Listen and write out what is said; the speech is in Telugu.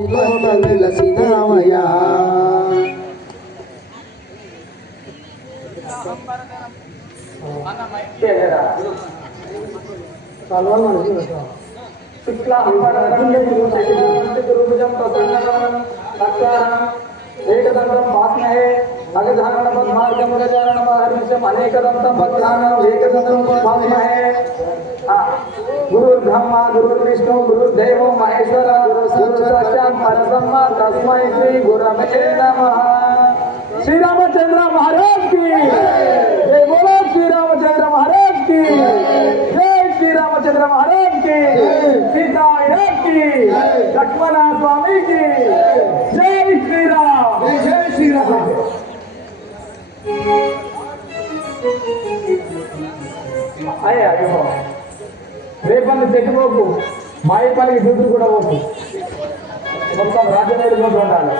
వెలసినావయ్యా एकदंतं भास्महे अगधानं पद्मार्गं गजाननं महर्निशम् अनेकदन्तं भक्तानां एकदंतं भास्महे गुरुर्ब्रह्मा गुरुर्विष्णु गुरुर्देवो महेश्वर गुरुसाक्षात् परब्रह्म तस्मै श्री गुरवे नमः। श्री रामचंद्र महाराज की जय। बोलो श्री रामचंद्र महाराज की जय। श्री रामचंद्र महाराज की सीता की लक्ष्मण स्वामी की जय श्री राम। जय श्री राम। అయ్యా అయ్యో రేపల్లి చెట్టుకోకు మాయపల్లికి డ్యూటీ కూడా పోకు మొత్తం రాజమేడి పోతూ ఉండాలి.